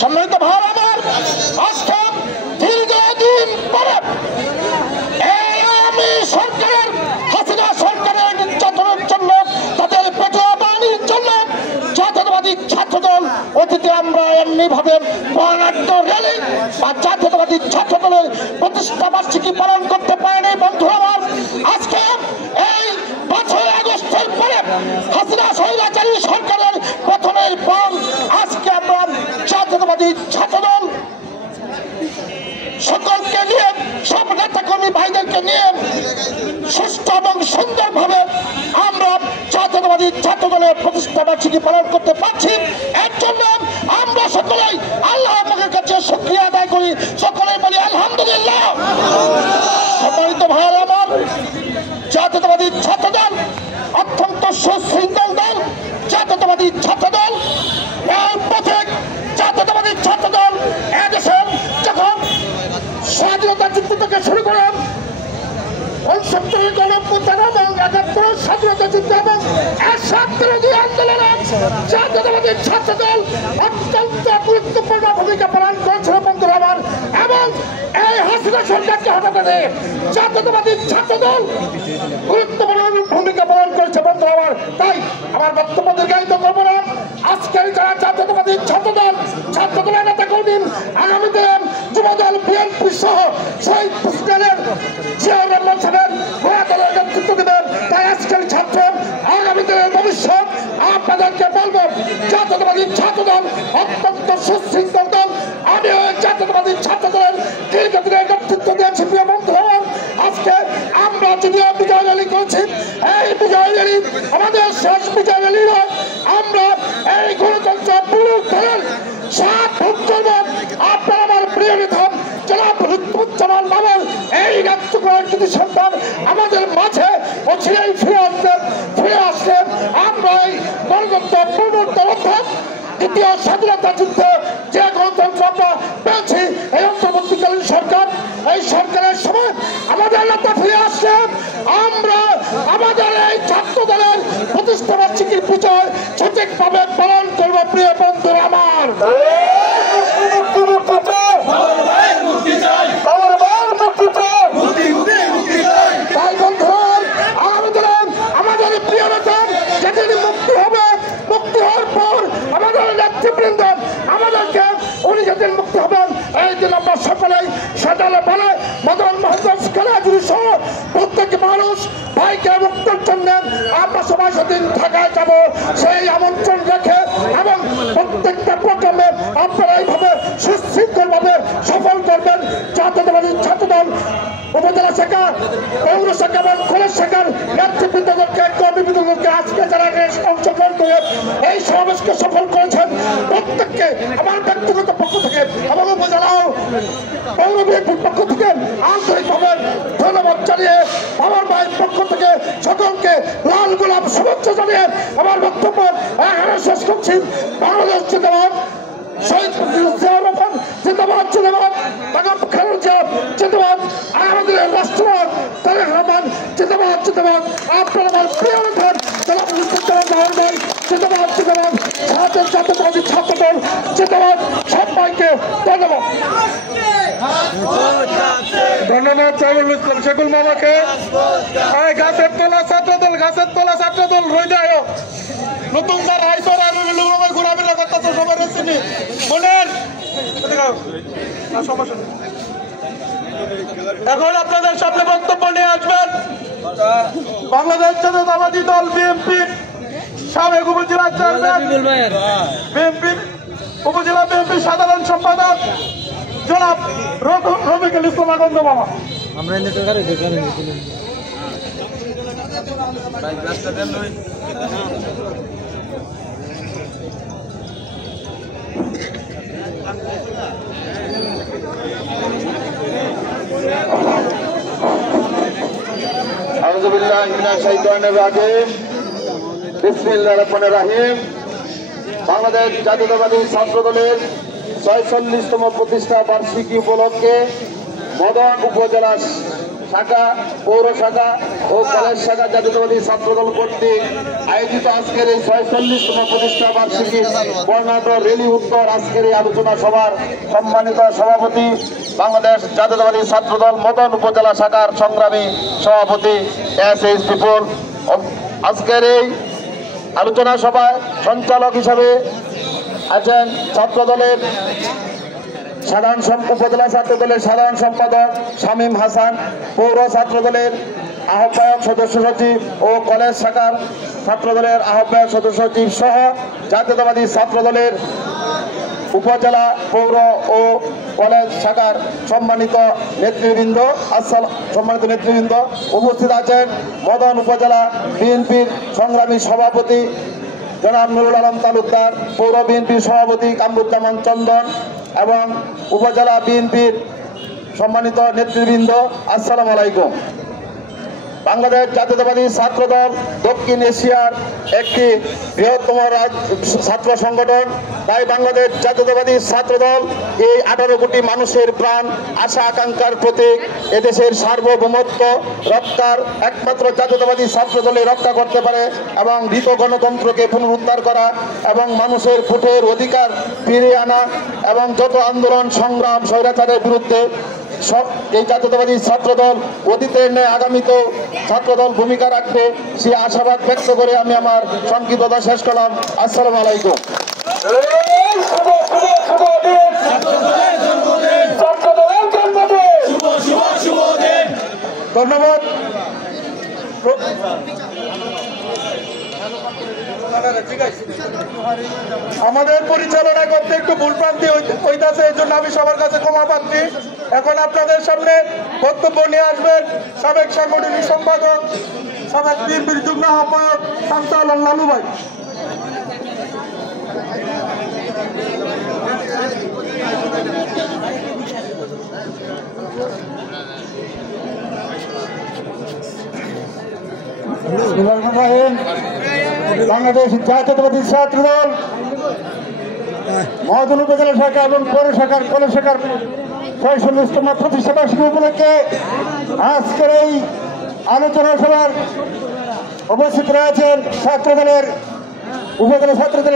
সম্মানিত ভাই আমার, আজকে দীর্ঘদিন পরে এই আওয়ামী সরকারের, হাসিনা সরকারের নির্যাতনের জন্য, তাদের পেটোয়া বাহিনীর জন্য জাতীয়তাবাদী ছাত্রদল অতীতে আমরা এমনিভাবে বর্ণাঢ্য র্যালি বা জাতীয়তাবাদী ছাত্রদলের প্রতিষ্ঠা বার্ষিকী পালন করতে পারেনি। বন্ধুরা আমার, আজকে এই 5 আগস্টের পরে হাসিনা স্বৈরাচারী সরকারের পতনের পর আজকে আমরা জাতীয়তাবাদী ছাত্রদল সকলকে নিয়ে, সব নেতা কর্মী ভাইদেরকে নিয়ে সুস্থ এবং সুন্দরভাবে আমরা জাতীয়তাবাদী ছাত্রদলের প্রতিষ্ঠা বার্ষিকী পালন করতে পারছি। এর জন্য আমরা সকলেই আল্লাহ পাকের কাছে শুকরিয়া আদায় করি, সকলেই বলি আলহামদুলিল্লাহ। সম্মানিত ভাইয়েরা আমার, জাতীয়তাবাদী ছাত্রদল অত্যন্ত সুশৃঙ্খল দল। জাতীয়তাবাদী ছাত্রদল এর পথে, জাতীয়তাবাদী ছাত্রদল এদেশে যখন স্বাধীনতা যুদ্ধ থেকে শুরু করে 69 গণঅভ্যুত্থান এবং 71 স্বাধীনতা যুদ্ধ এবং এরশাদ বিরোধী আন্দোলনে জাতীয়তাবাদী ছাত্রদল অত্যন্ত গুরুত্বপূর্ণ ভূমিকা পালন করেছিল বন্ধুরা আমার। এবং এই হাসিনা সরকারকে হটাতে জাতীয়তাবাদী ছাত্রদল গুরুত্বপূর্ণ ভূমিকা পালন করেছে বন্ধুরা আমার। তাই আমার বক্তব্য দীর্ঘায়িত করবো না। আজকের যারা জাতীয়তাবাদী ছাত্রদলের নেতা কর্মী, আগামী দিনে যুবদল, বিএনপি সহ শহীদ প্রেসিডেন্টের জিয়াউর রহমান সাহেব দলের নেতৃত্ব দেবেন। তাই আজকের ছাত্র, আগামী দিনের ভবিষ্যৎ, আপনাদেরকে বলবো জাতীয়তাবাদী ছাত্রদল অত্যন্ত সুশৃঙ্খল দল। আমি ওই জাতীয়তাবাদী ছাত্রদলের দীর্ঘদিনের নেতৃত্ব দিয়েছি। প্রিয় বন্ধু, আজকে আমরা যদিও বিজয় র্যালি করেছি, এই বিজয় র্যালি আমাদের শেষ বিজয় র্যালি নয়। আমরা এই গণতন্ত্র পুনরুদ্ধারের 7 ভোট করব। আপনার আমার প্রিয় নেতা জনাব রুদ্রুজ্জামান নামের এই রাজ্যগুলোর যদি সন্তান আমাদের মাঝে অচিরেই ফিরে আসলেন, আমরা এই গণতন্ত্র পুনরুদ্ধার অর্থাৎ দ্বিতীয় স্বাধীনতা যুদ্ধে যে গণতন্ত্র আমরা পেয়েছি, এই অন্তর্বর্তীকালীন সরকার, এই সরকারের সময় আমাদের নেতা ফিরে আসলেন। আমরা আমাদের এই ছাত্র দলের প্রতিষ্ঠা বার্ষিকীর বিজয় সঠিকভাবে পালন করবো। প্রিয় বন্ধুরা আমার, তাই বন্ধুরা আমাদের প্রিয় নেতা যেদিন মুক্তি হবে, মুক্তি হওয়ার পর আমাদের নেতৃবৃন্দ আমাদেরকে, উনি যেদিন মুক্তি হবেন, এই দিন আমরা সকলেই সাজালে বলে মদন মোহন খেলাধুলি সহ প্রত্যেক মানুষ ভাইকে মুক্তির জন্য আমরা সবাই সেদিন ঢাকায় যাব, সেই আমন্ত্রণ রেখে এবং প্রত্যেকটা প্রোগ্রামে আপনারা এইভাবে সুশৃঙ্খলভাবে সফল করবেন। জাতীয়তাবাদী ছাত্রদল উপজেলা শাখা, পৌর শাখা এবং খোলা শাখার নেতৃবৃন্দদেরকে, কর্মীবৃন্দদেরকে আজকে যারা অংশগ্রহণ করে এই সমাবেশকে সফল করেছেন, প্রত্যেককে আমার ব্যক্তিগত পক্ষ থেকে এবং উপজেলা পৌর বিএনপির পক্ষ থেকে আন্তরিকভাবে ধন্যবাদ জানিয়ে, আমার ভাইয়ের পক্ষ থেকে সকলকে লাল গোলাপ শুভেচ্ছা জানিয়ে আমার বক্তব্য এখানে শেষ করছি। বাংলাদেশ জিন্দাবাদ, শহীদ জিয়াউর রহমান জিন্দাবাদ, জিন্দাবাদ খালেদা জিয়া জিন্দাবাদ, আমাদের রাষ্ট্রপতি তারেক রহমান জিন্দাবাদ, জিন্দাবাদ। আপনার আমার প্রিয় নেতা জনাব রুদ্রুজ্জামান ভাই জিন্দাবাদ, জিন্দাবাদ। ভারতের জাতীয়তাবাদী ছাত্রদল জিন্দাবাদ। সবাইকে ধন্যবাদ। ধন্যবাদ চাইরুল ইসলাম শেখুল মামাকে। গাছের তোলা ছাত্রদল, গাছের তোলা ছাত্রদল রয়ে যায় নতুন যার আইসর আর ঘোরাফেরা করতেছে সবার চিনি মনের। এখন আপনাদের সামনে বক্তব্য নিয়ে আসবেন বাংলাদেশ জাতীয়তাবাদী দল বিএনপির সাবেক উপজেলা চেয়ারম্যান, বিএনপির উপজেলা বিএনপির সাধারণ সম্পাদক জনাব রফিকুল ইসলাম আকন্দ মামা। আমরা বাংলাদেশ জাতীয়তাবাদী ছাত্র দলের 46তম প্রতিষ্ঠা বার্ষিকী উপলক্ষে মদন উপজেলা শাখা, পৌর শাখা ও কলেজ শাখা জাতীয়তাবাদী ছাত্রদল কর্তৃক আয়োজিত আজকের এই 46তম প্রতিষ্ঠা বার্ষিকী বর্ণাঢ্য রেলি উত্তর আজকের এই আলোচনা সভার সম্মানিত সভাপতি, বাংলাদেশ জাতীয়তাবাদী ছাত্রদল মদন উপজেলা শাখার সংগ্রামী সভাপতি এস পিপুল। আজকের এই আলোচনা সভায় সঞ্চালক হিসাবে আছেন ছাত্রদলের উপজেলা ছাত্রদলের সাধারণ সম্পাদক শামীম হাসান, পৌর ছাত্রদলের আহ্বায়ক সদস্য সচিব ও কলেজ শাখার ছাত্রদলের আহ্বায়ক সদস্য সচিব সহ জাতীয়তাবাদী ছাত্রদলের উপজেলা, পৌর ও কলেজ শাখার সম্মানিত নেতৃবৃন্দ উপস্থিত আছেন মদন উপজেলা বিএনপির সংগ্রামী সভাপতি জনাব নুরুল আলম তালুকদার, পৌর বিএনপির সভাপতি কামরুজ্জামান চন্দন এবং উপজেলা বিএনপির সম্মানিত নেতৃবৃন্দ, আসসালামু আলাইকুম। বাংলাদেশ জাতীয়তাবাদী ছাত্রদল দক্ষিণ এশিয়ার একটি বৃহত্তম ছাত্র সংগঠন। তাই বাংলাদেশ জাতীয়তাবাদী ছাত্রদল এই 18 কোটি মানুষের প্রাণ, আশা আকাঙ্ক্ষার প্রতীক। এদেশের সার্বভৌমত্ব রক্ষার একমাত্র জাতীয়তাবাদী ছাত্রদলে রক্ষা করতে পারে এবং মৃত গণতন্ত্রকে পুনরুদ্ধার করা এবং মানুষের ভোটের অধিকার ফিরিয়ে আনা এবং যত আন্দোলন সংগ্রাম স্বৈরাচারের বিরুদ্ধে এই জাতীয়তাবাদী ছাত্রদল অতীতের ন্যায় আগামীতেও ছাত্রদল ভূমিকা রাখবে, সে আশাবাদ ব্যক্ত করে আমি আমার সংক্ষিপ্ততা শেষ করলাম। আসসালামু আলাইকুম। ধন্যবাদ। আমাদের পরিচালনা করতে একটু ভুলভ্রান্তি হইতাছে, এই জন্য আমি সবার কাছে ক্ষমা প্রার্থী। এখন আপনাদের সামনে বক্তব্য নিয়ে আসবেন সাবেক সাংগঠনিক সম্পাদক, সাবেক বিএনপির যুগ্ম আহ্বায়ক শামসুল আলম লালু ভাই। বাংলাদেশ জাতীয়তাবাদী ছাত্রদল মদন উপজেলা শাখা এবং পৌর শাখার কলেজ শাখার 46তম প্রতিষ্ঠা বার্ষিকী উপলক্ষে আজকের এই আলোচনা সভার উপস্থিত রয়েছেন ছাত্রদলের উপজেলা ছাত্রদলের